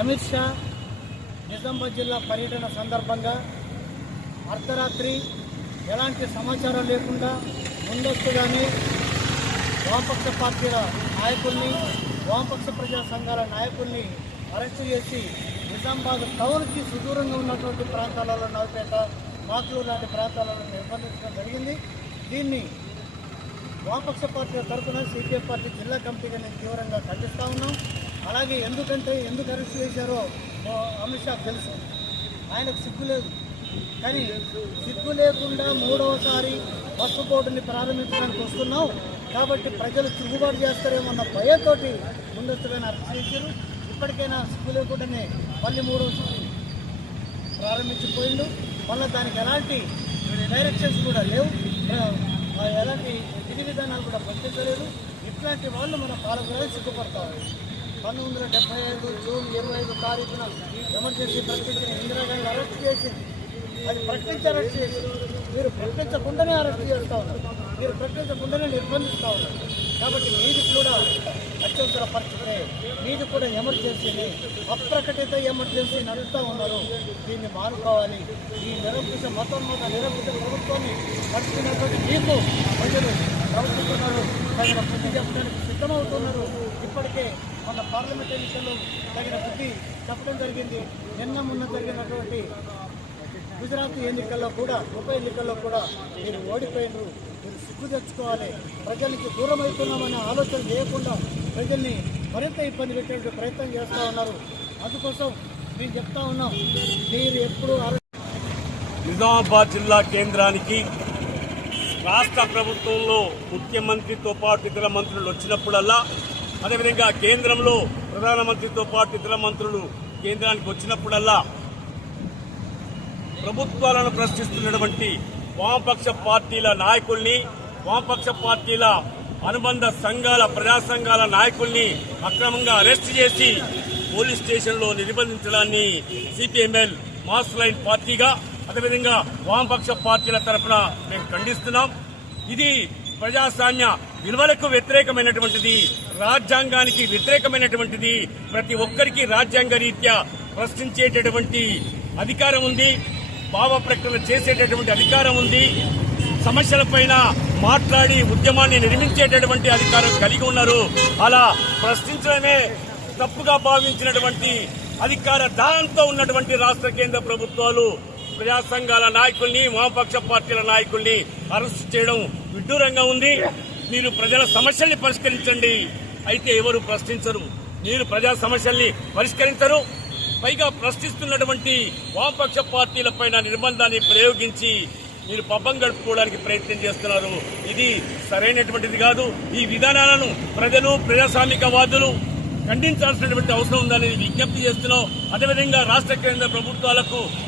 అమిత్ షా నిజామాబాద్ జిల్లా పర్యటన సందర్భంగా అర్ధరాత్రి ఎలాంటి సమాచారం లేకుండా ముందస్తుగానే వామపక్ష పార్టీల నాయకుల్ని, వామపక్ష ప్రజా సంఘాల నాయకుల్ని అరెస్టు చేసి నిజామాబాద్ టౌన్కి సుదూరంగా ఉన్నటువంటి ప్రాంతాలలో నవపేట, మాకులూరు లాంటి ప్రాంతాలను నిర్బంధించడం జరిగింది. దీన్ని వామపక్ష పార్టీల తరఫున సిపిఐ పార్టీ జిల్లా కమిటీగా నేను తీవ్రంగా ఖండిస్తూ ఉన్నాం. అలాగే ఎందుకు అరెస్ట్ చేశారో అమిత్ షా తెలుసు, ఆయనకు సిగ్గు లేదు. కానీ సిగ్గు లేకుండా మూడవసారి బస్సు బోర్డుని ప్రారంభించడానికి వస్తున్నాం కాబట్టి ప్రజలు తిరుగుబాటు చేస్తారేమన్న భయంతో ముందస్తుగానే అరెస్ట్ చేశారు. ఇప్పటికైనా సిగ్గు లేకుండానే మళ్ళీ మూడవసారి ప్రారంభించిపోయిండు. మళ్ళీ దానికి ఎలాంటి డైరెక్షన్స్ కూడా లేవు, ఎలాంటి విధి విధానాలు కూడా పంపించలేదు. ఇట్లాంటి వాళ్ళు మన పాలకులు సిగ్గుపడతారు. 1975 జూన్ 25 తారీఖున ఎమర్జెన్సీ ప్రకటించిన ఇందిరాగాంధీ అరెస్ట్ చేసింది. అది ప్రకటించి అరెస్ట్ చేసి మీరు ప్రకటించకుండానే అరెస్ట్ చేస్తూ ఉన్నారు, మీరు ప్రకటించకుండానే నిర్బంధిస్తూ ఉన్నారు. కాబట్టి మీది కూడా అత్యవసర పరిస్థితే, మీది కూడా ఎమర్జెన్సీని, అప్రకటిత ఎమర్జెన్సీ నడుస్తూ ఉన్నారు. దీన్ని మానుకోవాలి. ఈ నిరంకుశ నిరంకుశ ప్రభుత్వాన్ని నడుస్తున్నటువంటి మీకు ప్రజలు ప్రవర్తిస్తున్నారు, తగిన బుద్ధి చెప్పడానికి సిద్ధమవుతున్నారు. ఇప్పటికే మన పార్లమెంట్ ఎన్నికల్లో తగిన బుద్ధి చెప్పడం జరిగింది. మొన్న జరిగినటువంటి గుజరాత్ ఎన్నికల్లో కూడా, ఉప ఎన్నికల్లో కూడా మీరు ఓడిపోయినారు. మీరు సిగ్గు తెచ్చుకోవాలి. ప్రజలకి దూరం అవుతున్నామనే ఆలోచన చేయకుండా ప్రజల్ని మరింత ఇబ్బంది పెట్టే ప్రయత్నం చేస్తూ ఉన్నారు. అందుకోసం మేము చెప్తా ఉన్నాం, మీరు ఎప్పుడు నిజామాబాద్ జిల్లా కేంద్రానికి రాష్ట్ర ప్రభుత్వంలో ముఖ్యమంత్రితో పాటు ఇతర మంత్రులు వచ్చినప్పుడల్లా, అదేవిధంగా కేంద్రంలో ప్రధానమంత్రితో పాటు ఇతర మంత్రులు కేంద్రానికి వచ్చినప్పుడల్లా ప్రభుత్వాలను ప్రశ్నిస్తున్నటువంటి వామపక్ష పార్టీల నాయకుల్ని, వామపక్ష పార్టీల అనుబంధ సంఘాల, ప్రజా సంఘాల నాయకుల్ని అక్రమంగా అరెస్ట్ చేసి పోలీస్ స్టేషన్లో నిర్బంధించడాన్ని సిపిఎంఎల్ మాస్ లైన్ పార్టీగా, అదేవిధంగా వామపక్ష పార్టీల తరఫున మేము ఖండిస్తున్నాం. ఇది ప్రజాస్వామ్య విలువలకు వ్యతిరేకమైనటువంటిది, రాజ్యాంగానికి వ్యతిరేకమైనటువంటిది. ప్రతి ఒక్కరికి రాజ్యాంగ రీత్యా ప్రశ్నించేటటువంటి అధికారం ఉంది, భావ ప్రకటన చేసేటటువంటి అధికారం ఉంది, సమస్యలపైన మాట్లాడి ఉద్యమాన్ని నిర్మించేటటువంటి అధికారం కలిగి ఉన్నారు. అలా ప్రశ్నించడమే తప్పుగా భావించినటువంటి అధికార దానంతో ఉన్నటువంటి రాష్ట్ర కేంద్ర ప్రభుత్వాలు ప్రజా సంఘాల నాయకుల్ని, వామపక్ష పార్టీల నాయకుల్ని అరెస్టు చేయడం విడ్డూరంగా ఉంది. మీరు ప్రజల సమస్యల్ని పరిష్కరించండి, అయితే ఎవరు ప్రశ్నించరు. మీరు ప్రజా సమస్యల్ని పరిష్కరించరు, పైగా ప్రశ్నిస్తున్నటువంటి వామపక్ష పార్టీలపైన నిర్బంధాన్ని ప్రయోగించి మీరు పబ్బం గడుపుకోవడానికి ప్రయత్నం చేస్తున్నారు. ఇది సరైనటువంటిది కాదు. ఈ విధానాలను ప్రజలు, ప్రజాస్వామికవాదులు ఖండించాల్సినటువంటి అవసరం ఉందని విజ్ఞప్తి చేస్తున్నాం. అదేవిధంగా రాష్ట్ర కేంద్ర ప్రభుత్వాలకు